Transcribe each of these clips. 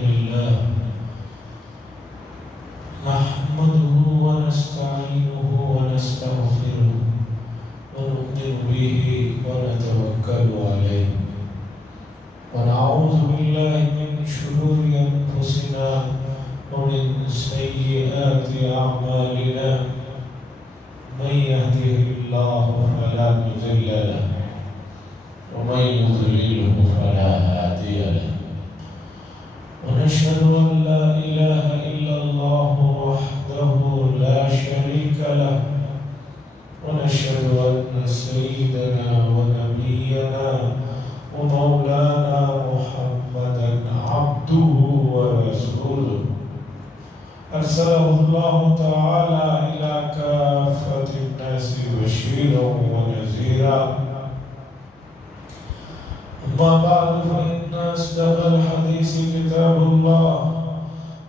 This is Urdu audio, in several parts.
لله نحمده ونستعينه ونستغفره ونؤمن به ونتوكل عليه ونعوذ بالله من شرور أنفسنا ومن سيئات أعمالنا من يهده الله فلا مضل له ومن يضلله فلا هادي له ونشهد أن لا إله إلا الله وحده لا شريك له ونشهد أن سيدنا ونبينا ومولانا محمدا عبده ورسوله أرسله الله تعالى إلى كافة الناس بشيرا ونذيرا أما بعد فإن أصدق الحديث كتاب الله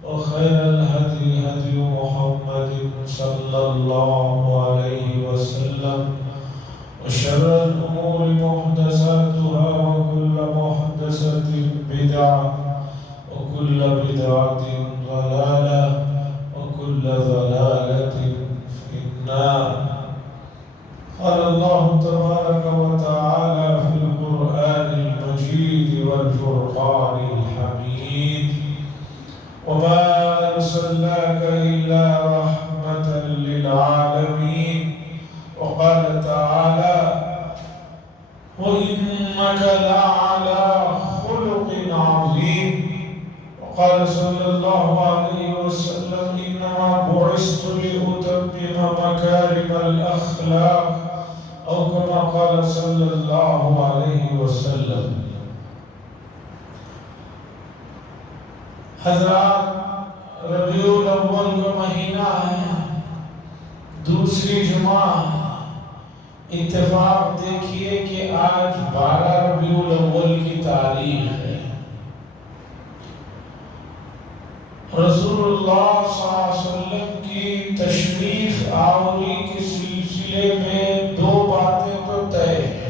وخير الهدي هدي محمد صلى الله عليه وسلم وشر الأمور محدثاتها وكل محدثة بدعة وكل بدعة ضلالة وكل ضلالة في النار. قال الله تبارك وتعالى في القرآن المجيد والفرقان الحميد وما أرسلناك إلا رحمة للعالمين. وقال تعالى وإنك لعلى خلق عظيم. وقال صلى الله عليه وسلم إنما بعثت لأتمم مكارم الأخلاق أو كما قال صلى الله عليه وسلم. حضرات، ربیع الاول کا مہینہ ہے، دوسری جمعہ. اتفاق دیکھیے کہ آج 12 ربیع الاول کی تاریخ ہے. رسول اللہ صلی اللہ علیہ وسلم کی تشریف آوری کے سلسلے میں 2 باتیں تو طے ہیں.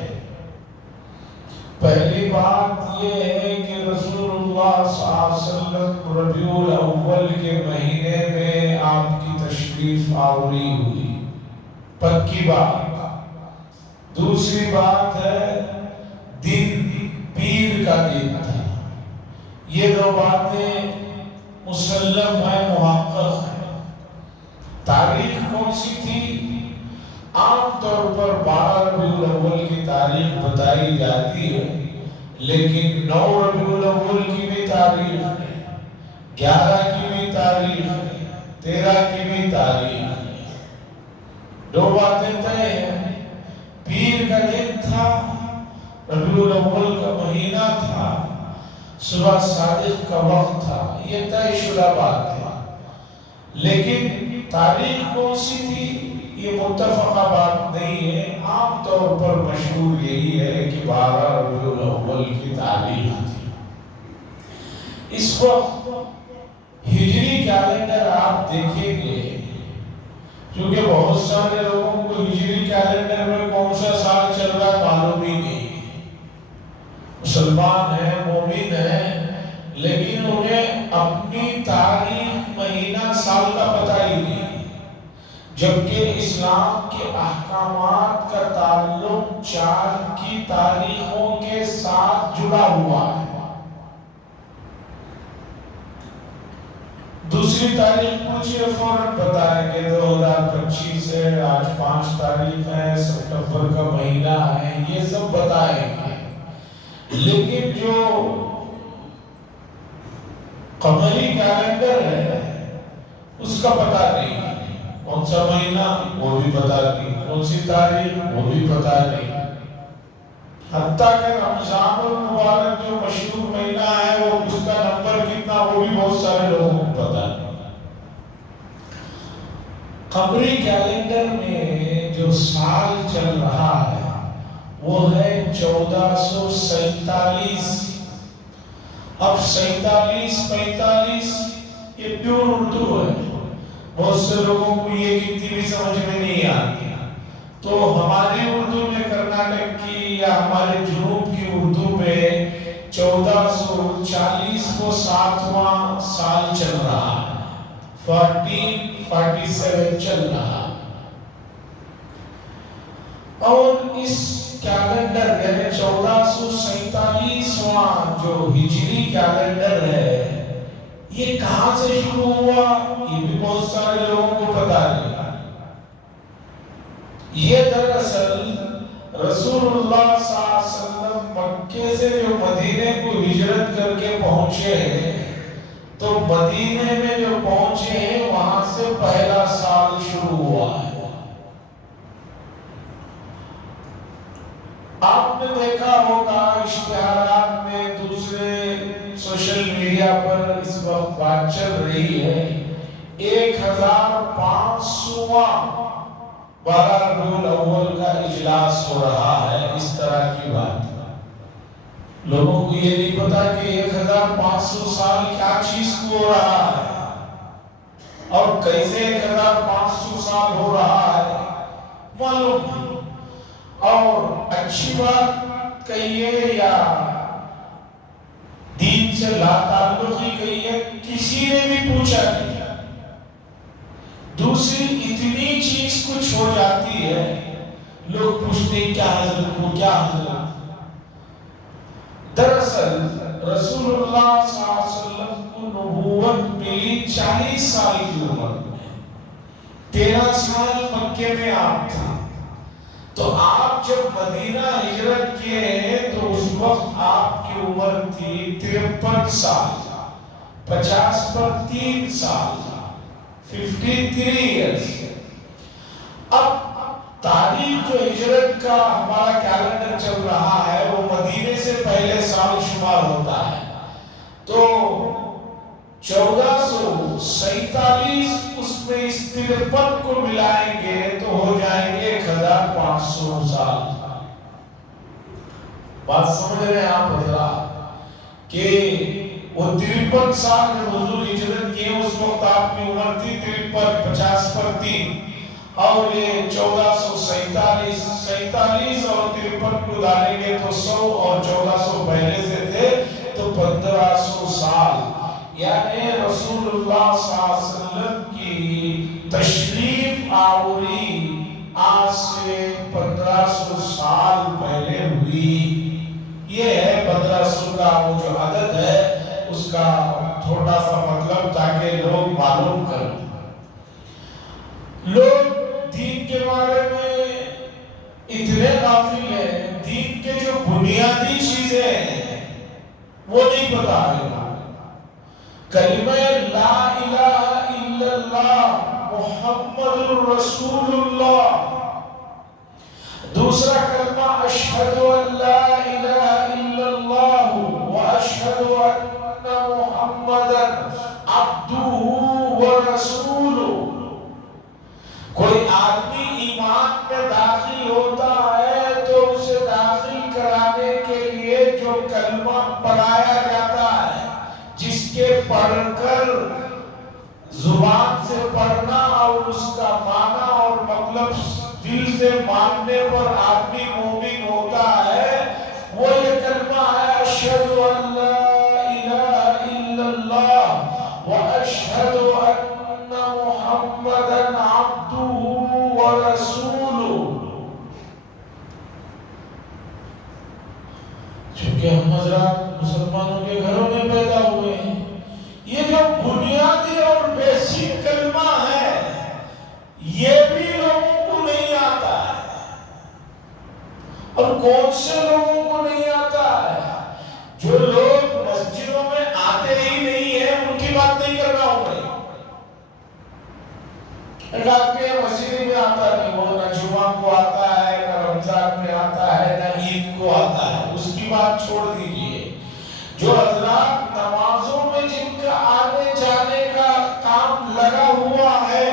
پہلی بات یہ ہے کہ رسول اللہ صلی اللہ علیہ وسلم ربیع الاول کے مہینے میں آپ کی تشریف آوری ہوئی، پکی بات. دوسری بات ہے دن پیر کا دن تھا. یہ 2 باتیں مسلم ہے، محقق ہے. تاریخ کون سی تھی؟ عام طور پر 12 ربیع الاول کی تاریخ بتائی جاتی ہے، لیکن 9 ربیع الاول کی بھی تاریخ ہے، 11 کی بھی تاریخ ہے، 13 کی بھی تاریخ ہے. 2 باتیں طے ہیں. پیر کا دن تھا، ربیع الاول کا مہینہ تھا، صبح صادق کا وقت تھا. یہ طے شدہ بات ہے. لیکن تاریخ کون سی تھی یہ متفقہ بات نہیں ہے. عام طور پر مشہور یہی ہے کہ 12 ربیع الاول کی تاریخ تھی. اس وقت ہجری کیلنڈر آپ دیکھیں گے، کیونکہ بہت سارے لوگوں کو ہجری کیلنڈر میں کون سا سال چل رہا ہے معلوم ہی نہیں. مسلمان ہیں، مومن ہیں، لیکن انہیں اپنی تاریخ، مہینہ، سال کا پتہ ہی نہیں. جبکہ اسلام کے احکامات کا تعلق چاند کی تاریخوں کے ساتھ جڑا ہوا ہے. دوسری تاریخ پوچھئے فوراً بتائیں گے 2025 ہے، آج 5 تاریخ ہے، ستمبر کا مہینہ ہے، یہ سب بتائیں گے. لیکن جو قمری کیلنڈر ہے اس کا پتہ نہیں. کون سا مہینہ وہ بھی پتہ نہیں، کون سی تاریخ وہ بھی پتہ نہیں. حتیٰ کہ رمضان المبارک جو مشہور مہینہ ہے وہ اس کا نمبر کتنا وہ بھی بہت سارے لوگوں کو پتہ نہیں. قمری کیلنڈر میں جو سال چل رہا ہے وہ ہے 1447. اب 47 45 یہ پیور اردو ہے. بہت سے لوگوں کو یہ گنتی بھی سمجھ میں نہیں آتی. تو ہماری اردو میں کرناٹک کی یا ہمارے جنوب کی اردو میں 1440 کو 7واں سال چل رہا ہے، 1447 چل رہا ہے، اور اس کیلنڈر یعنی 1447واں جو ہجری کیلنڈر ہے، یہ کہاں سے شروع ہوا یہ بھی بہت سارے لوگوں کو پتا نہیں۔ یہ دراصل رسول اللہ صلی اللہ علیہ وسلم مکے سے جو مدینے کو ہجرت کر کے پہنچے ہیں، تو مدینے میں جو پہنچے ہیں وہاں سے پہلا سال شروع ہوا ہے۔ آپ نے دیکھا ہوگا اشتہارات میں، دوسرے سوشل میڈیا پر اس وقت بات چل رہی ہے 1500واں 12 ربیع الاول کا اجلاس ہو رہا ہے، اس طرح کی بات۔ لوگوں کو یہ نہیں پتا کہ 1500 سال کیا چیز کو ہو رہا ہے اور کیسے 1500 سال ہو رہا ہے معلوم نہیں۔ اور اچھی بات کہیے یا دین سے لا تعلقی کہیے، کسی نے بھی پوچھا نہیں۔ دوسری اتنی چیز کچھ ہو جاتی ہے، لوگ پوچھتے ہیں کیا حضرت کو، کیا حضرت۔ دراصل رسول اللہ صلی اللہ علیہ وسلم کو نبوت ملی 40 سال کی عمر میں، 13 سال مکے میں آپ تھے، تو آپ جب مدینہ ہجرت کیے تو اس وقت آپ کی عمر تھی 53 سال، 50 پر 3 سال، 53 ایئرز۔ اب تاریخ جو ہجرت کا ہمارا کیلنڈر چل رہا ہے وہ مدینے سے پہلے سال شمار ہوتا ہے، تو 1447 اس میں اس 53 کو ملائیں گے تو ہو جائیں گے 1500 سال۔ بات سمجھ رہے ہیں آپ حضرات کہ وہ 53 سال جب حضور ہجرت کیے اس وقت آپ کی عمر تھی 53، 50 پر 3، اور یہ 1447 اور 53 کو ڈالیں گے تو 100 اور 1400 پہلے سے تھے تو 1500 سال، یعنی رسول اللہ صلی اللہ علیہ وسلم کی تشریف آوری آج سے 1500 سال پہلے ہوئی۔ یہ ہے 1500 کا وہ جو عدد ہے اس کا چھوٹا سا مطلب تاکہ لوگ معلوم کریں۔ لوگ دین کے بارے میں اتنے غافل ہیں، دین کے جو بنیادی چیزیں ہیں وہ نہیں پتا ہے۔ کلمہ لا الہ الا اللہ محمد رسول اللہ، دوسرا کلمہ اشہد ان لا الہ الا اللہ واشہد ان محمدا عبدہ ورسولہ۔ کوئی آدمی ایمان میں داخل ہوتا ہے تو اسے داخل کرانے کے لیے جو کلمہ پڑھایا جاتا ہے، جس کے پڑھ کر زبان سے پڑھنا اور اس کا معنی اور مطلب دل سے ماننے پر آدمی مومن ہوتا ہے، وہ یہ کلمہ ہے اشہد ان لا الہ الا اللہ واشہد ان محمدا عبدہ ورسولہ۔ چونکہ ہم حضرات مسلمانوں کے گھروں میں پیدا ہوئے ہیں، یہ جو بنیادی اور بیسک کلمہ ہے یہ بھی لوگوں کو نہیں آتا ہے۔ اور کون سے لوگوں کو نہیں آتا ہے؟ جو لوگ مسجدوں میں آتے ہی نہیں ہیں، ان کی بات نہیں کر رہا ہوں میں۔ ایک آدمی مسجد میں آتا نہیں، وہ نہ جمعہ کو آتا ہے، نہ رمضان میں آتا ہے، نہ عید کو آتا ہے، اس کی بات چھوڑ دیجئے۔ جو حضرات نمازوں میں جن کا آنے جانے کا کام لگا ہوا ہے،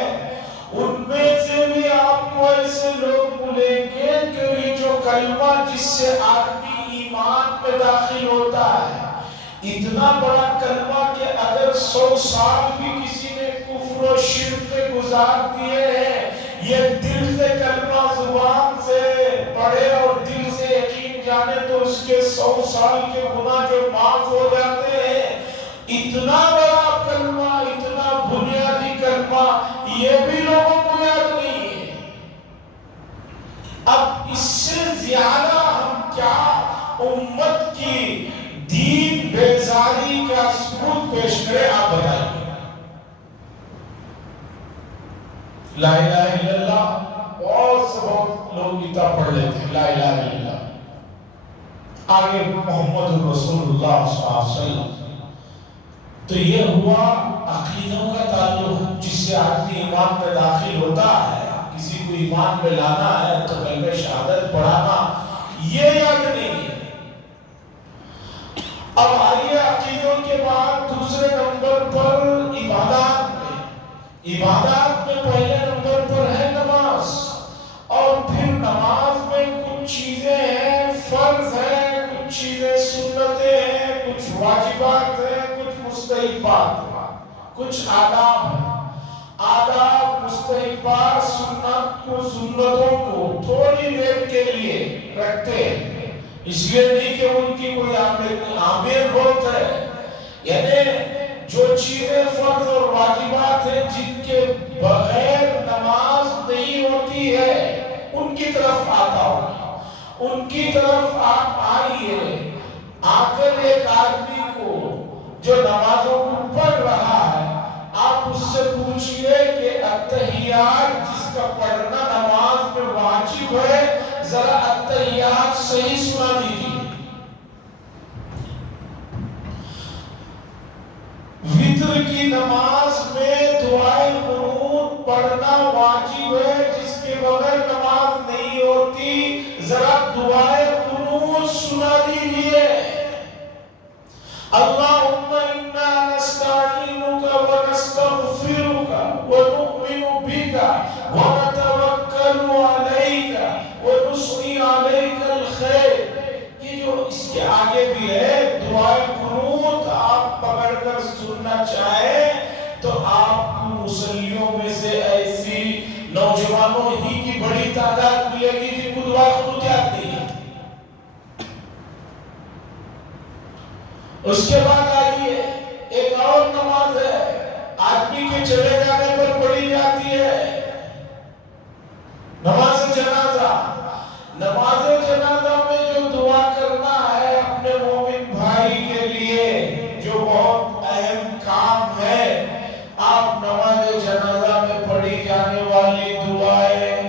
ان میں سے بھی آپ کو ایسے لوگ ملیں گے کہ یہ جو کلمہ جس سے آدمی ایمان میں داخل ہوتا ہے، اتنا بڑا کلمہ کہ اگر 100 سال بھی کسی نے کفر و شرک میں گزار دیے ہیں، یہ دل سے کلمہ زبان سے پڑھے اور دل سے یقین جانے تو اس کے 100 سال کے گناہ جو معاف ہو جاتے ہیں، اتنا بڑا کلمہ، اتنا بنیادی کلمہ، یہ بھی لوگوں کو یاد نہیں ہے۔ اب اس سے زیادہ ہم کیا امت کی دین بیزاری کا ثبوت پیش کریں؟ آپ بتائیے۔ لا الہ الا اللہ بہت سے بہت لوگ اتنا پڑھ لیتے ہیں، لا الہ الا اللہ، آگے محمد رسول اللہ صلی اللہ علیہ وسلم۔ تو یہ ہوا عقیدوں کا تعلق، جس سے آدمی ایمان میں داخل ہوتا ہے۔ کسی کو ایمان میں لانا ہے تو کلمہ شہادت پڑھانا، یہ یاد نہیں ہے۔ اب آئیے عقیدوں کے بعد دوسرے نمبر پر عبادات میں۔ عبادات میں پہلے نمبر پر ہے نماز، اور پھر نماز میں کچھ چیزیں ہیں فرض ہیں، کچھ چیزیں سنتیں ہیں، کچھ واجبات ہیں، کچھ مستحبات ہیں، کچھ آداب ہیں۔ آداب، مستحبات، سنت کو، سنتوں کو تھوڑی دیر کے لیے رکھتے ہیں، اس لیے نہیں کہ ان کی کوئی عامر بہت ہے، یعنی جو چیزیں فرض اور واجبات ہیں جن کے بغیر نماز نہیں ہوتی ہے، ان کی طرف آتا ہوں، ان کی طرف آپ آئیے۔ آ کر ایک آدمی کو جو نمازوں کو پڑھ رہا ہے، آپ اس سے پوچھئے کہ اتحیات جس کا پڑھنا نماز میں واجب ہے، ذرا اتحیات صحیح سنا دیجیے۔ وتر کی نماز میں دعائے قنوت پڑھنا واجب ہے، جس کے بغیر نماز نہیں ہوتی، ذرا دعائے قنوت سنا دیجیے۔ اللہم انا نستعینک ونستغفرک ونؤمن بک ونتوکل علیک ونثنی علیک الخیر۔ یہ جو اس کے آگے بھی ہے دعائے قنوت، آپ پکڑ کر سننا چاہیں تو آپ کو مصلیوں میں سے ایسی نوجوانوں ہی کی بڑی تعداد ملے گی جن کو دعائے قنوت یاد نہیں ہے۔ اس کے بعد آئیے ایک اور نماز ہے، آدمی کے چلے جانے پر پڑھی جاتی ہے، نماز جنازہ۔ نماز جنازہ میں جو دعا کرنا ہے اپنے مومن بھائی کے لیے، جو بہت اہم کام ہے، آپ نماز جنازہ میں پڑھی جانے والی دعائیں،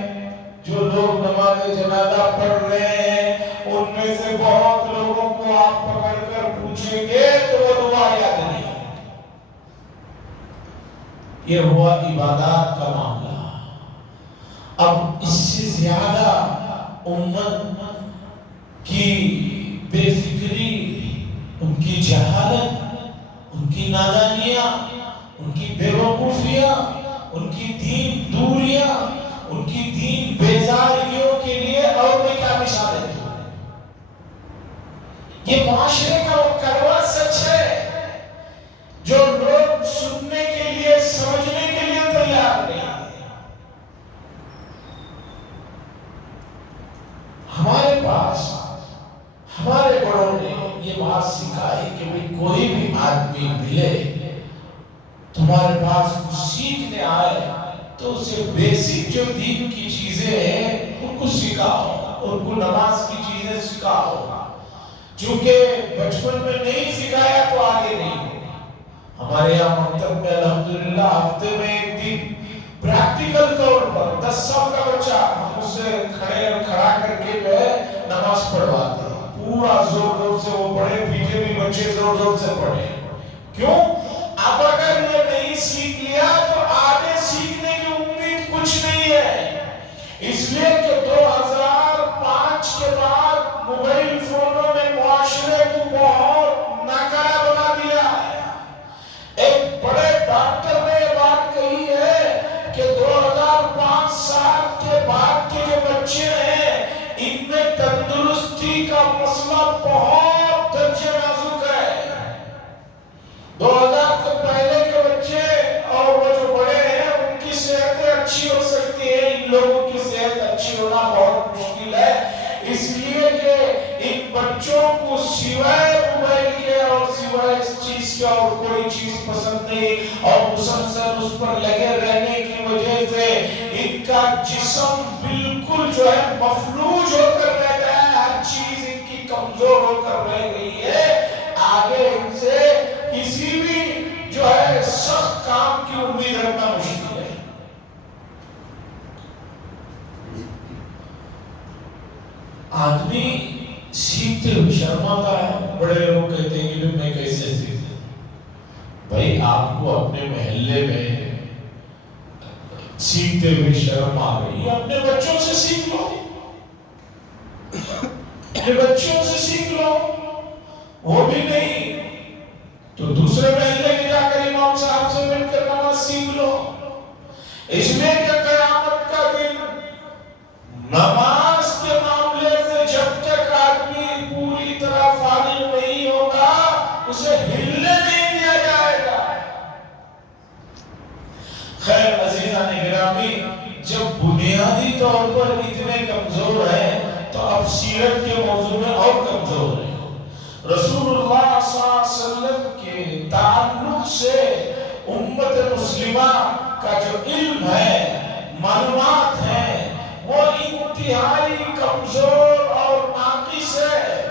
جو لوگ نماز جنازہ پڑھ رہے ہیں ان میں سے بہت لوگوں کو آپ پکڑ کر پوچھیں گے تو وہ دعا یاد نہیں۔ یہ ہوا عبادات کا معاملہ۔ اب اس سے زیادہ امت کی بے فکری، ان کی جہالت، ان کی نادانیاں، ان کی بے وقوفیاں، ان کی دین دوریاں، ان کی دین بیزاریوں کے لیے اور میں کیا مثالیں دوں؟ یہ معاشرے کا وہ کڑوا سچ ہے جو لوگ سننے کے لیے، سمجھنے کے لیے تیار نہیں۔ ہمارے پاس ہمارے بڑوں نے یہ بات سکھائی کہ کوئی بھی آدمی ملے تمہارے پاس کچھ سیکھنے آئے تو اسے بیسک جو دین کی چیزیں ہیں ان کو سکھاؤ، ان کو نماز کی چیزیں سکھاؤ، چونکہ بچپن میں نہیں سکھایا تو آگے نہیں ہوگا۔ ہمارے یہاں مکتب میں الحمدللہ ہفتے میں ایک دن پریکٹیکل طور پر 10 سال کا بچہ ہم اسے کھڑا کر کے جو ہے نماز پڑھواتے ہیں، پورا زور زور سے وہ پڑھے، پیچھے بھی بچے زور زور سے پڑھے۔ کیوں؟ اب اگر یہ نہیں سیکھ لیا تو آگے سیکھنے کی امید کچھ نہیں ہے، اس لیے کہ 2005 کے بعد موبائل فونوں نے معاشرے کو بہت ناکارہ بنا دیا ہے۔ ایک بڑے ڈاکٹر نے یہ بات کہی ہے کہ 2005 سال کے بعد کے جو بچے ہیں ان میں تندرستی کا مسئلہ بہت درجے نازک ہے۔ 2000 سے پہلے کے بچے اور وہ جو بڑے ہیں ان کی صحتیں اچھی ہو سکتی ہیں، ان لوگوں کی صحت اچھی ہونا بہت مشکل ہے، اس لیے کہ ان بچوں کو سوائے موبائل کے اور سوائے اس چیز کے اور کوئی چیز پسند نہیں، اور مسلسل اس پر لگے رہنے کی وجہ سے ان کا جسم بالکل جو ہے مفلوج ہو کر رہ گیا ہے، ہر چیز ان کی کمزور ہو کر رہ گئی ہے، آگے ان سے کسی بھی جو ہے سخت کام کی امید رکھنا مشکل ہے۔ آدمی سیکھتے ہوئے شرماتا ہے، بڑے لوگ کہتے ہیں کہ میں کیسے سیکھتا؟ بھائی آپ کو اپنے محلے میں سیکھتے ہوئے شرم آ گئی، اپنے بچوں سے سیکھ لو، اپنے بچوں سے سیکھ لو، وہ بھی نہیں تو دوسرے محلے میں جا کر امام صاحب سے مل کر نماز سیکھ لو۔ اس میں کہ قیامت کا دن نماز کے معاملے سے جب تک آدمی پوری طرح فارغ نہیں ہوگا اسے ہلنے نہیں دیا جائے گا۔ خیر عزیزان گرامی، جب بنیادی طور پر اتنے کمزور ہیں تو اب سیرت کے موضوع میں اور کمزور ہیں۔ رسول اللہ صلی اللہ علیہ وسلم کے تعلق سے امت مسلمہ کا جو علم ہے، معلومات ہیں، وہ انتہائی کمزور اور ناقص ہے،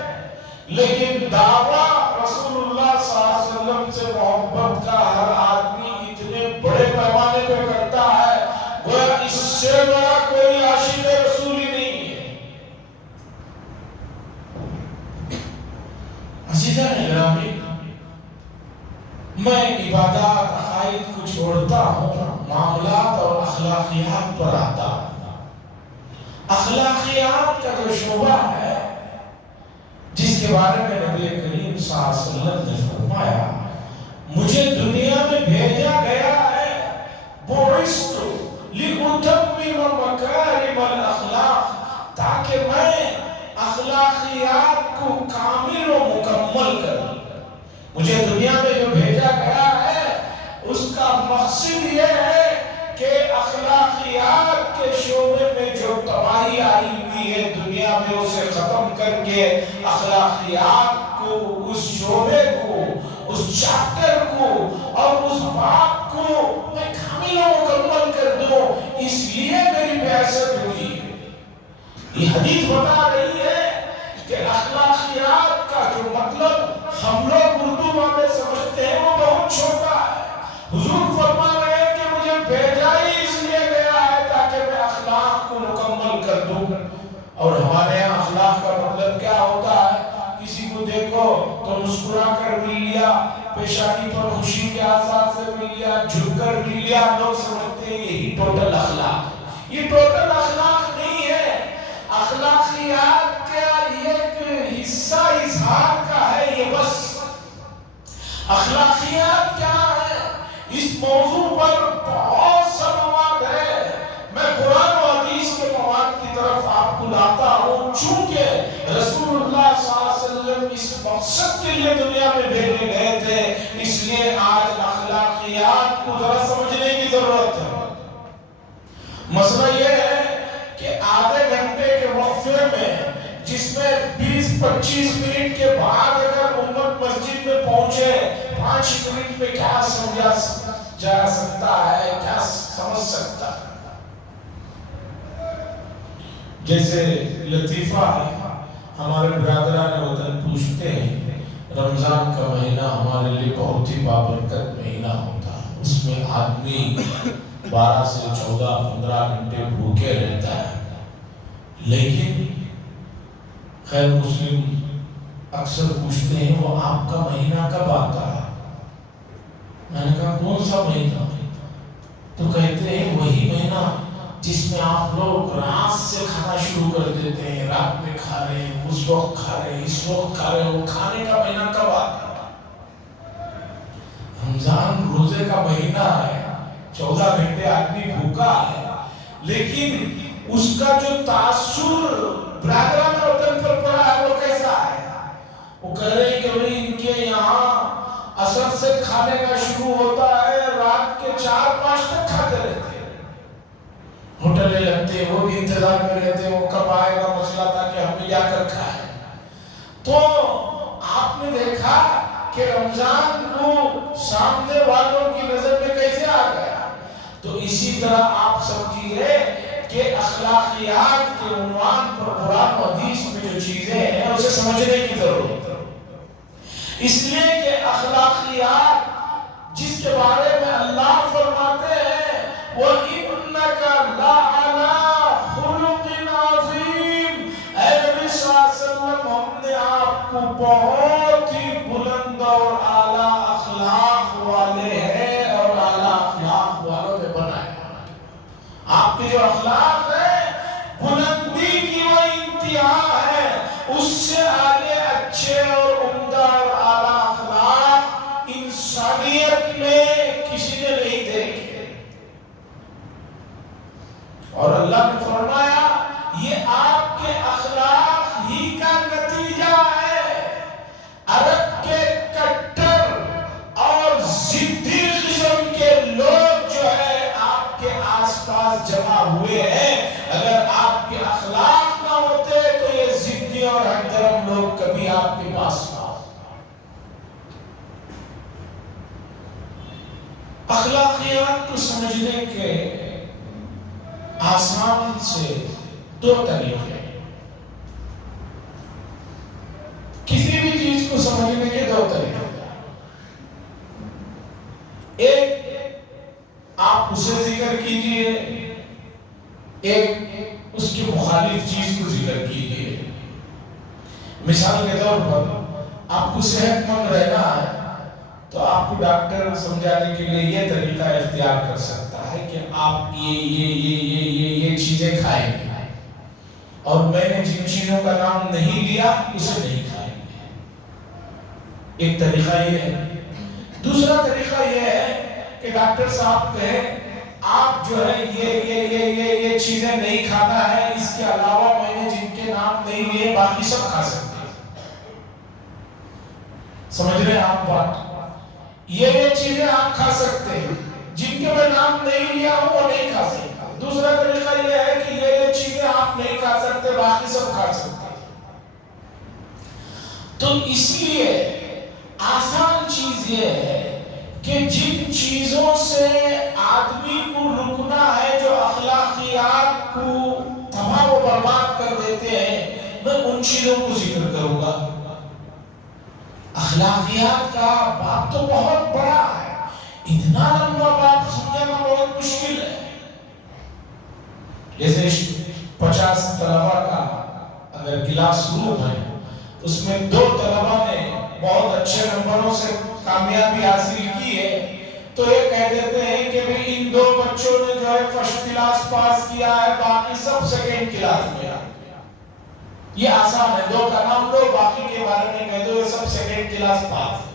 لیکن دعویٰ رسول اللہ صلی اللہ علیہ وسلم سے محبت کا ہر آدمی اتنے بڑے پیمانے پہ کرتا ہے گویا اس سے بڑا کوئی عاشق رسول ہی نہیں ہے۔ عزیزان گرامی، میں عبادات عقائد کو چھوڑتا ہوں، معاملات اور اخلاقیات پر آتا ہوں۔ اخلاقیات کا جو شعبہ ہے جس کے بارے میں نبی کریم صلی اللہ علیہ وسلم نے فرمایا مجھے دنیا میں بھیجا گیا ہے بعثت لأتمم مکارم الاخلاق، تاکہ میں اخلاقیات کو کامل و مکمل کروں۔ مجھے دنیا میں جو بھیجا گیا ہے اس کا مقصد یہ ہے کہ اخلاقیات کے شعبے میں جو تباہی آئی ہوئی ہے دنیا میں اسے ختم کر کے اخلاقیات کو، اس شعبے کو، اس چیپٹر کو اور اس باب کو میں کامل و مکمل کر دوں، اس لیے میری بعثت ہوئی ہے۔ یہ حدیث بتا رہی ہے کہ اخلاقیات کا جو مطلب ہم لوگ اردو میں سمجھتے ہیں وہ بہت چھوٹا ہے۔ حضور فرما رہے ہیں کہ مجھے بھیجا ہی اس لیے گیا ہے تاکہ میں اخلاق کو مکمل کر دوں۔ اور ہمارے یہاں اخلاق کا مطلب کیا ہوتا ہے؟ کسی کو دیکھو تو مسکرا کر مل لیا، پیشانی پر خوشی کے آثار سے مل لیا، جھک کر مل لیا، لوگ سمجھتے ہیں یہی ٹوٹل اخلاق۔ یہ ٹوٹل اخلاق نہیں ہے۔ اخلاقیات کا ایک حصہ اظہار کا ہے، یہ بس۔ اخلاقیات کیا ہے؟ اس موضوع پر بہت سا مواد ہے، میں قرآن و حدیث کے مواد کی طرف آپ کو لاتا ہوں، چونکہ رسول اللہ صلی اللہ علیہ وسلم اس مقصد کے لیے دنیا میں بھیجے گئے تھے، اس لیے آج اخلاقیات کو ذرا سمجھنے کی ضرورت ہے۔ مسئلہ یہ ہے کہ آدھے گھنٹے کے وقفے میں جس میں 20-25 منٹ کے بعد اگر امت مسجد میں پہنچے 5 منٹ میں کیا سمجھا جا سکتا ہے، کیا سمجھ سکتا ہے؟ جیسے لطیفہ ہے، ہمارے برادران وطن پوچھتے ہیں رمضان کا مہینہ ہمارے لیے بہت ہی بابرکت مہینہ ہوتا ہے، اس میں آدمی 12 سے 14-15 گھنٹے بھوکے رہتا ہے، لیکن خیر مسلم اکثر پوچھتے ہیں وہ آپ کا مہینہ کب آتا ہے؟ میں نے کہا کون سا مہینہ؟ تو کہتے ہیں وہی مہینہ جس میں آپ لوگ رات سے کھانا شروع کر دیتے ہیں، رات میں کھا رہے ہیں، اس وقت کھا رہے ہیں، اس وقت کھا رہے ہیں، وہ کھانے کا مہینہ کب آتا ہے؟ رمضان روزے کا مہینہ ہے، 14 گھنٹے آدمی بھوکا ہے، لیکن اس کا جو تاثر برادران وطن پر پڑا ہے وہ کیسا ہے؟ وہ کہہ رہے ہیں کہ ان کے یہاں اثر سے کھانے کا شروع ہوتا ہے، رات کے 4-5 تک کھاتے رہتے ہیں، ہوٹلیں لگتے ہیں، وہ بھی انتظار میں رہتے ہیں وہ کب آئے گا مسئلہ تھا کہ ہم بھی جا کر کھائیں۔ تو آپ نے دیکھا کہ رمضان کو سامنے والوں کی نظر میں کیسے آ گیا. تو اسی طرح آپ سمجھیے کہ اخلاقیات کے عنوان پر قرآن و حدیث میں جو چیزیں ہیں اسے سمجھنے کی ضرورت ہے. اس لیے کہ اخلاقیات جس کے بارے میں اللہ فرماتے ہیں وَإِنَّكَ لَعَلَىٰ خُلُقٍ عَظِيمٍ، اے نبی صلی اللہ علیہ وسلم ہم نے آپ کو بہت ہی بلند اور اعلیٰ اخلاق والے ہیں اور اعلیٰ اخلاق والوں نے بنایا. آپ کے جو اخلاق ہیں بلندی کی وہ انتہا ہے، اس سے آگے اچھے اور عمدہ اور اعلیٰ اخلاق انسانیت میں کسی نے نہیں دیکھے. اور اللہ نے فرمایا یہ آپ کے اخلاق ہی کا نتیجہ ہے. عرب کے کٹر اور ضدی قسم کے لوگ جو ہے آپ کے آس پاس جمع ہوئے ہیں. اگر آپ کے اخلاق نہ ہوتے تو یہ ضدی اور ہمدرد لوگ کبھی آپ کے پاس نہ ہوتے. اخلاقیات کو سمجھنے کے آسان سے دو طریقے ہیں. کسی بھی چیز کو سمجھنے کے دو طریقے ہیں. ایک آپ اسے ذکر کیجئے، ایک اس کی مخالف چیز کو ذکر کیجئے. مثال کے طور پر آپ کو صحت مند رہنا ہے تو آپ کو ڈاکٹر سمجھانے کے لیے یہ طریقہ اختیار کر سکتا ہے کہ آپ یہ چیزیں کھائیں گے اور میں نے جن چیزوں کا نام نہیں لیا اسے نہیں کھائیں گے. ایک طریقہ یہ ہے. دوسرا طریقہ یہ ہے کہ ڈاکٹر صاحب کہیں آپ جو ہے یہ چیزیں نہیں کھانا ہے، اس کے علاوہ میں نے جن کے نام نہیں لیے باقی سب کھا سکتے ہیں. سمجھ رہے ہیں آپ بات؟ یہ چیزیں آپ کھا سکتے ہیں، جن کے میں نام نہیں لیا ہوں وہ نہیں کھا سکتا. دوسرا طریقہ یہ ہے کہ یہ چیزیں آپ نہیں کھا سکتے باقی سب کھا سکتے ہیں. تو اس لیے آسان چیز یہ ہے کہ جن چیزوں سے آدمی کو رکنا ہے جو اخلاقیات کو تباہ و برباد کر دیتے ہیں، میں ان چیزوں کو ذکر کروں گا. اخلاقیات کا باب تو بہت بڑا ہے، اتنا لمبا باب سمجھنا بہت مشکل ہے. جیسے 50 طلبہ کا اگر کلاس روم ہے، اس میں 2 طلبہ نے بہت اچھے نمبروں سے کامیابی حاصل کی ہے تو یہ کہہ دیتے ہیں کہ بھی ان 2 بچوں نے جو ہے فرسٹ کلاس پاس کیا ہے، باقی سب سیکنڈ کلاس میں آ. یہ آسان ہے، 2 کا نام لو باقی کے بارے میں کہہ دو یہ سب سیکنڈ کلاس پاس.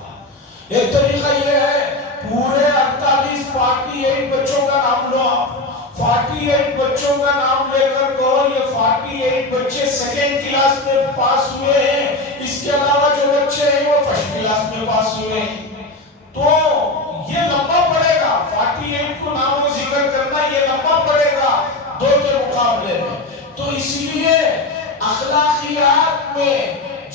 ایک طریقہ یہ ہے پورے 48 بچوں کا نام لو. آپ 48 بچوں کا نام لے کر کہو یہ 48 بچے سیکنڈ کلاس میں پاس ہوئے ہیں، اس کے علاوہ جو بچے ہیں وہ فرسٹ کلاس میں پاس ہوئے ہیں. تو یہ لمبا پڑے گا، 48 کو نام ذکر کرنا یہ لمبا پڑے گا 2 کے مقابلے میں. تو اس لیے اخلاقیات میں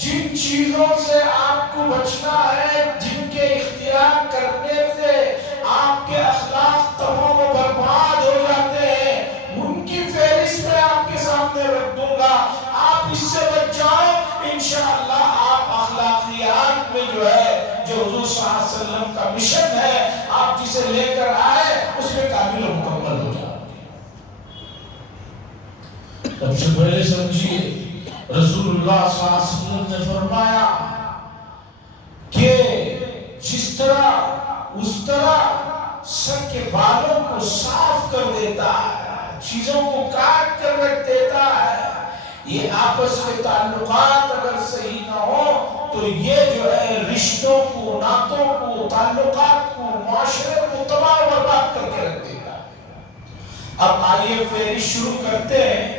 جن چیزوں سے آپ کو بچنا ہے، جن کے اختیار کرنے سے آپ کے اخلاق تباہ و برباد ہو جاتے ہیں، ان کی فہرست میں آپ کے سامنے رکھ دوں گا. آپ اس سے بچ جاؤ، انشاءاللہ آپ اخلاقیات میں جو ہے جو حضور صلی اللہ علیہ وسلم کا مشن ہے آپ جسے لے کر آئے اس میں کامل و مکمل ہو جاؤ. سب سے پہلے سمجھیے رسول اللہ صلی اللہ علیہ وسلم نے فرمایا کہ جس طرح اس طرح سر کے بالوں کو صاف کر دیتا ہے، چیزوں کو کاٹ کر رکھ دیتا ہے، یہ آپس کے تعلقات اگر صحیح نہ ہو تو یہ جو ہے رشتوں کو، ناتوں کو، تعلقات کو، معاشرے کو تباہ و برباد کر کے رکھ دیتا ہے. اب آئیے فہرست شروع کرتے ہیں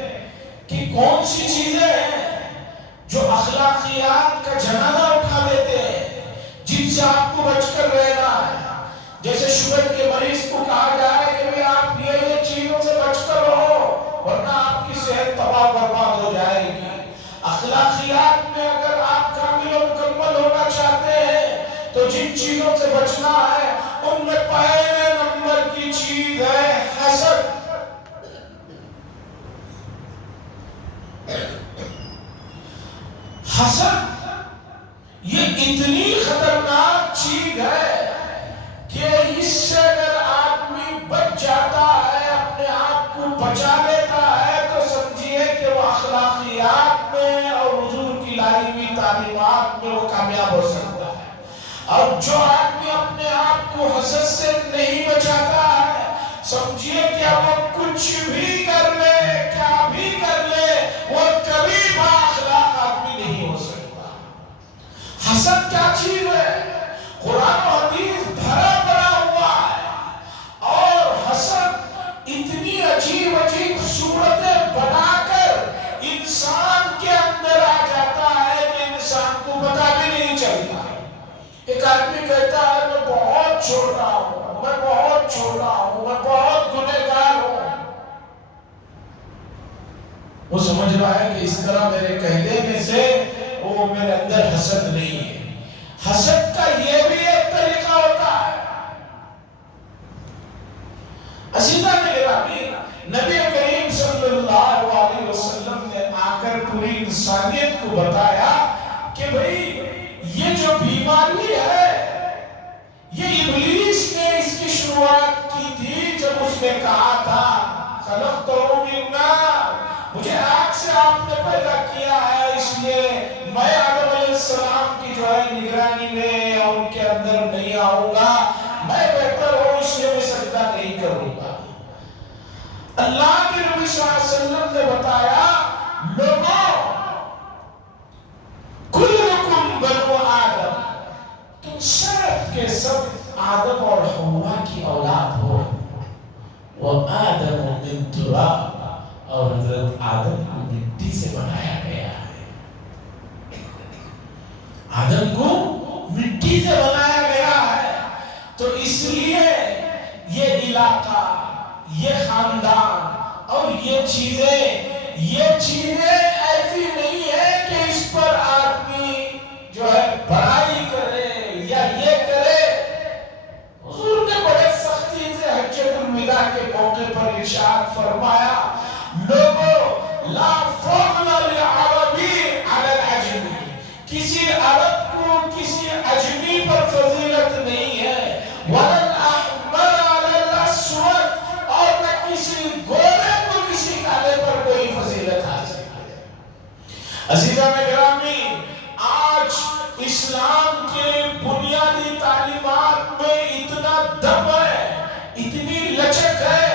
کہ کون سی چیزیں ہیں جو اخلاقیات کا جنازہ اٹھا دیتے ہیں، جن سے آپ کو بچ کر رہنا ہے. جیسے شوگر کے مریض کو کہا جائے کہ بھی آپ یہ چیزوں سے بچ کر رہو ورنہ آپ کی صحت تباہ برباد ہو جائے گی. اخلاقیات میں اگر آپ کامل و مکمل ہونا چاہتے ہیں تو جن چیزوں سے بچنا ہے ان میں پہلے نمبر کی چیز ہے حسد. حسد یہ اتنی خطرناک چیز ہے کہ اس سے اگر آدمی بچ جاتا ہے، اپنے آپ کو بچا لیتا ہے، تو سمجھیے کہ وہ اخلاقیات میں اور حضور کی لائی ہوئی تعلیمات میں وہ کامیاب ہو سکتا ہے. اور جو آدمی اپنے آپ کو حسد سے نہیں بچاتا ہے، سمجھیے کہ وہ کچھ بھی کر لے، کیا بھی کر لے، وہ کبھی بااخلاق آدمی نہیں ہو سکتا. حسد کیا چیز ہے؟ قرآن و حدیث بھرا پڑا ہوا ہے. اور حسد اتنی عجیب عجیب صورتیں بنا کر انسان کے اندر آ جاتا ہے کہ انسان کو پتہ بھی نہیں چلتا. ایک آدمی کہتا ہے میں بہت چھوٹا ہوں، میں بہت چھوٹا ہوں، میں بہت گنہگار ہوں. وہ سمجھ رہا ہے کہ اس طرح میرے کہنے میں سے وہ میرے اندر حسد نہیں ہے. حسد کا یہ بھی ایک طریقہ ہوتا ہے. عزیزان گرامی، نبی کریم صلی اللہ علیہ وسلم نے آ کر پوری انسانیت کو بتایا کہ بھئی یہ جو بیماری ہے یہ ابلیس نے اس کی شروعات کی تھی جب اس نے کہا تھا خلقتہ من نار، مجھے آگ سے آپ نے پیدا کیا ہے، اس لیے میں آدم علیہ السلام کی جو ہے نگرانی میں اور ان کے اندر نہیں آؤں گا، میں بہتر ہوں اس لیے میں سجدہ نہیں کروں گا. اللہ کے نبی صلی اللہ علیہ وسلم نے بتایا لوگوں کلکم بنو آدم، تم سب کے سب آدم اور حوا کی اولاد ہو. وآدم من تراب، اور حضرت آدم کو مٹی سے بنایا گیا ہے. آدم کو مٹی سے بنایا گیا ہے. تو اس لیے یہ علاقہ، یہ خاندان اور یہ چیزیں ایسی نہیں ہے کہ اس پر آدمی جو ہے برائی کرے یا یہ کرے. حضور نے بڑے سختی سے حجۃ الوداع کے موقع پر ارشاد فرمایا لوگوں لا فضل للعربی علی العجمی، کسی عرب کو کسی عجمی پر فضیلت نہیں ہے. ولا الاحمر علی الاسود، اور نہ کسی گورے کو کسی کالے پر کوئی فضیلت حاصل ہے. عزیزان گرامی، آج اسلام کے بنیادی تعلیمات میں اتنا دم ہے، اتنی لچک ہے،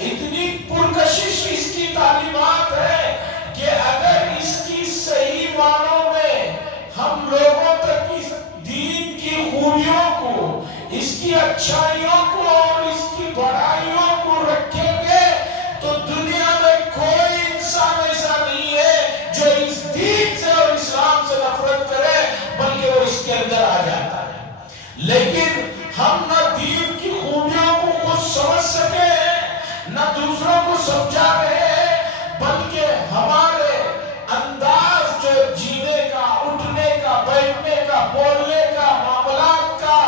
اتنی پرکشش اس کی تعلیمات ہے کہ اگر اس کی صحیح معنوں میں ہم لوگوں تک اس دین کی خوبیوں کو، اس کی اچھائیوں کو اور اس کی بڑائیوں کو رکھیں گے تو دنیا میں کوئی انسان ایسا نہیں ہے جو اس دین سے اور اسلام سے نفرت کرے، بلکہ وہ اس کے اندر آ جاتا ہے. لیکن ہم نہ دین کی خوبیوں کو خود سمجھ سکے نہ دوسروں کو سمجھا رہے ہیں، بلکہ ہمارے انداز جو جینے کا، اٹھنے کا، بیٹھنے کا، بولنے کا، معاملات کا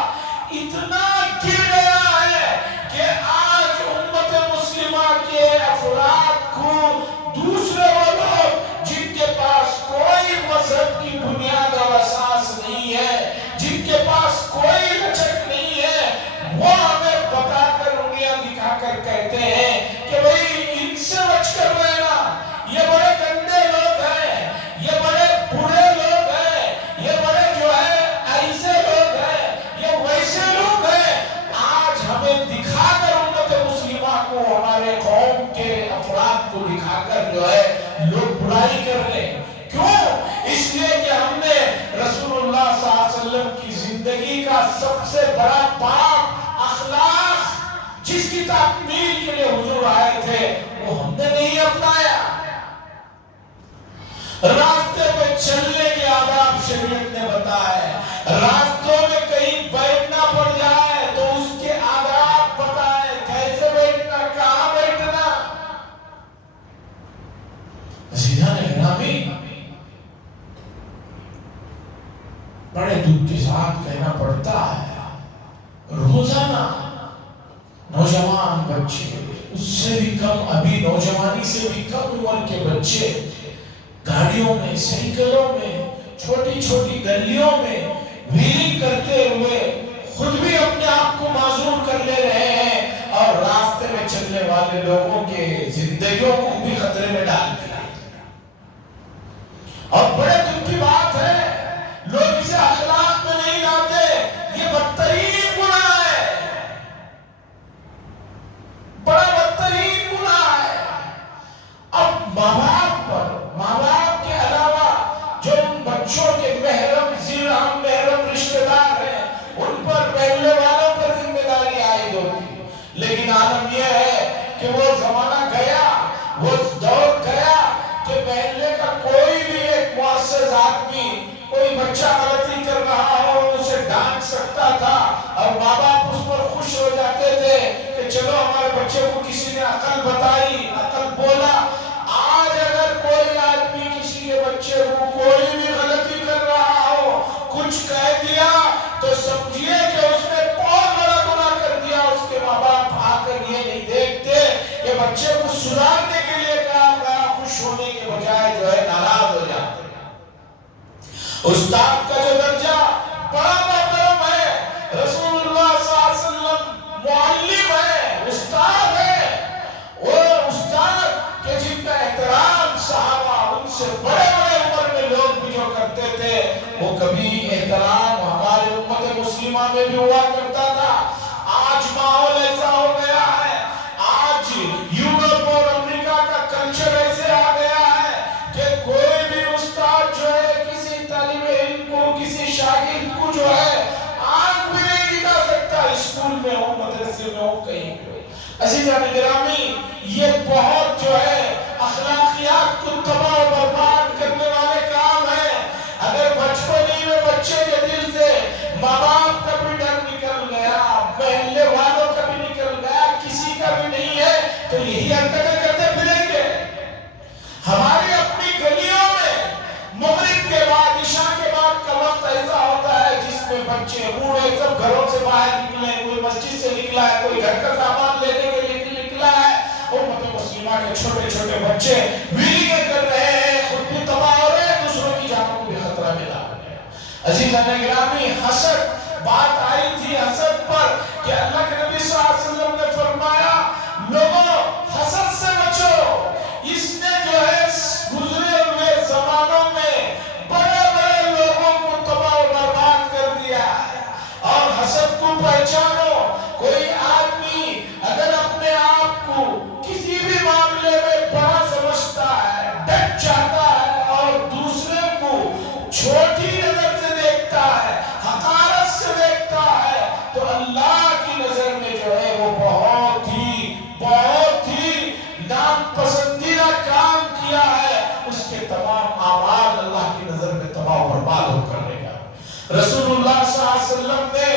اتنا گر گیا ہے کہ آج امت مسلمہ کے افراد کو دوسرے وہ لوگ جن کے پاس کوئی مذہب کی بنیاد اور اساس نہیں ہے، جن کے پاس کوئی لچک نہیں ہے، وہ ہمیں بتا کر انگلیاں دکھا کر کہتے ہیں کہ بھئی ان سے بچ کر رہنا، یہ بڑے گندے لوگ ہیں، یہ بڑے برے لوگ ہیں، یہ بڑے جو ہے ایسے لوگ ہیں، یہ ویسے لوگ ہیں. آج ہمیں دکھا کر امت مسلمہ کو، ہمارے قوم کے افراد کو دکھا کر جو ہے لوگ برائی کر رہے ہیں. کیوں؟ اس لیے کہ ہم نے رسول اللہ صلی اللہ علیہ وسلم کی زندگی کا سب سے بڑا پاک اخلاق جس کی تکمیل کے لیے حضور آئے تھے وہ ہم نے نہیں اپنایا. راستے پہ چلنے کے آداب شریعت نے بتائے، راستوں میں کہیں بیٹھنا پڑ جائے تو اس کے آداب بتائے، کیسے بیٹھنا، کہاں بیٹھنا. عزیزان گرامی، بڑے دکھ کے ساتھ کہنا پڑتا ہے روزانہ نوجوان بچے، اس سے بھی کم، ابھی نوجوانی سے بھی کم عمر کے بچے گاڑیوں میں، سائیکلوں میں، چھوٹی چھوٹی گلیوں میں ویلنگ کرتے ہوئے خود بھی اپنے آپ کو معذور کر لے رہے ہیں اور راستے میں چلنے والے لوگوں کے زندگیوں کو بھی خطرے میں ڈال دیا۔ اور بڑے دکھ کی بات ہے، لوگ اسے اخلاق میں نہیں لاتے، یہ بدترین گناہ ہے، بڑا بدترین گناہ ہے۔ اب ماں باپ کے علاوہ جو ان بچوں کے محرم، زیرہم محرم رشتہ دار ہیں، ان پر پہلے والوں پر ذمہ داری عائد ہوتی ہے، لیکن عالم یہ ہے کہ وہ زمانہ گیا، وہ دور گیا کہ پہلے کا کوئی بھی ایک معزز آدمی، کوئی بچہ غلطی کر رہا ہو اسے ڈانٹ سکتا تھا اور ماں باپ اس پر خوش ہو جاتے تھے کہ چلو ہمارے بچے کو کسی نے عقل بتائی، عقل بولا۔ آج اگر کوئی آدمی کسی کے بچے کو کوئی بھی غلطی کر رہا ہو، کچھ کہہ دیا تو سمجھیے کہ اس نے بہت بڑا گناہ کر دیا۔ اس کے ماں باپ آ کر یہ نہیں دیکھتے کہ بچے کو سدھارنے کے لیے کہا گیا، خوش ہونے کے بجائے جو ہے ناراض ہو جاتے ہیں۔ استاد کا جو درجہ بڑا محترم ہے، رسول اللہ صلی اللہ علیہ وسلم معلم ہے، استاد ہے، وہ استاد کہ جن کا احترام صحابہ ان سے بڑے بڑے عمر میں لوگ بھی جو کرتے تھے، وہ کبھی احترام ہمارے امت مسلمہ میں بھی ہوا کرتا تھا۔ آج ماحول ایسا ہو گیا ہے، آج یورپ اور امریکہ کا کلچر ایسے آ گیا ہے کہ کوئی بھی استاد جو ہے کسی طالب علم کو، کسی شاگرد کو جو ہے آنکھ بھی نہیں دکھا سکتا، اسکول میں ہو، مدرسے میں ہو، کہیں بھی ہو۔ عزیزان گرامی، یہ بہت جو ہے اخلاقیات کو تباہ و برباد کرنے والے کام ہیں۔ اگر بچپن ہی میں بچے کے دل سے ماں باپ کا بھی ڈر نکل گیا، محلے والوں کا بھی نکل گیا، کسی کا بھی نہیں ہے، تو یہی حرکتیں کرتے پھریں گے۔ ہماری اپنی گلیوں میں مغرب کے بعد، عشاء کے بعد کا وقت ایسا ہوتا ہے جس میں بچے بوڑھے سب گھروں سے باہر نکلے، کوئی مسجد سے نکلا ہے، کوئی گھر کا سامان لینے کے لیے نکلا ہے، امت مسلمہ کے چھوٹے چھوٹے بچے ویلنگیں کر رہے ہیں، خود بھی تباہ ہو رہے ہیں، دوسروں کی جانوں کو بھی خطرہ ملا رہے ہیں۔ عزیزان گرامی، حسد بات آئی تھی حسد پر کہ اللہ کے نبی صلی اللہ علیہ وسلم نے فرمایا لوگوں حسد سے بچو، اس نے جو ہے گزرے ہوئے زمانوں میں بڑے بڑے لوگوں کو تباہ و برباد کر دیا ہے۔ اور حسد کو پہچانو، کوئی آدمی اگر اپنے آپ کو کسی بھی معاملے میں بڑا سمجھتا ہے، ڈٹ جاتا ہے اور دوسرے کو چھوٹی نظر سے دیکھتا ہے، حقارت سے دیکھتا ہے، تو اللہ کی نظر میں جو ہے وہ بہت ہی ناپسندیدہ کام کیا ہے، اس کے تمام اعمال اللہ کی نظر میں تباہ و برباد ہو کر رہے گا۔ رسول اللہ صلی اللہ علیہ وسلم نے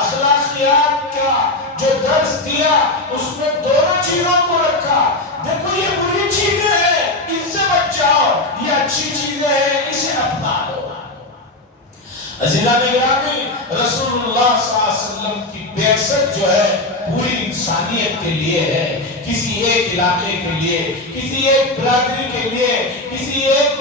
اخلاقیات کا جو درس دیا اس میں دونوں چیزوں کو رکھا، دیکھو یہ بری چیزیں ہیں ان سے بچ جاؤ، یہ اچھی چیزیں ہیں اسے اپنا لو۔ عزیزان گرامی، رسول اللہ صلی اللہ علیہ وسلم کی بعثت جو ہے پوری انسانیت کے لیے ہے، کسی ایک علاقے کے لیے، کسی ایک برادری کے لیے، کسی ایک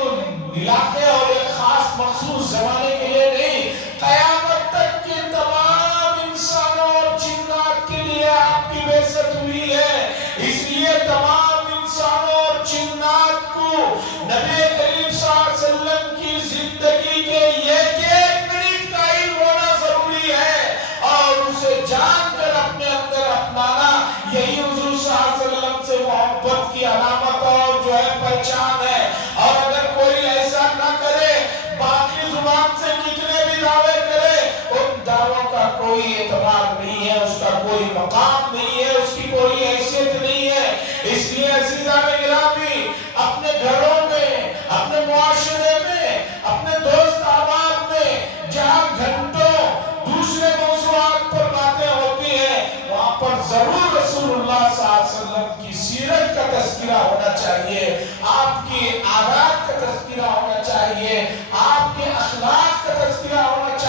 علاقے اور ایک خاص مخصوص زمانے کے لیے نہیں، قیامت تک کے تمام انسانوں اور جنات کے لیے آپ کی بعثت ہوئی ہے۔ اس لیے تمام انسانوں اور جنات کو نبی کریم صلی اللہ علیہ وسلم کی زندگی کے ایک منٹ کا علم ہونا ضروری ہے اور اسے جان کر اپنے اندر اپنانا، یہی حضور صلی اللہ علیہ وسلم سے محبت کی علامت اور جو ہے پہچان ہے۔ اور اگر کوئی ایسا نہ کرے، باقی زبان سے کتنے بھی دعوے کرے، ان دعووں کا کوئی اعتبار نہیں ہے، اس کا کوئی مقام نہیں ہے، اس کی کوئی حیثیت نہیں ہے۔ اس لیے عزیزان گرامی، اپنے گھروں میں، اپنے معاشرے میں، اپنے دوست احباب میں جہاں گھنٹوں دوسرے موضوعات پر باتیں ہوتی ہیں، وہاں پر ضرور رسول اللہ صلی اللہ علیہ وسلم کی سیرت کا تذکرہ ہونا چاہیے، آپ کی عادات کا تذکرہ ہونا چاہیے، آپ کے اخلاق کا تذکرہ ہونا چاہیے۔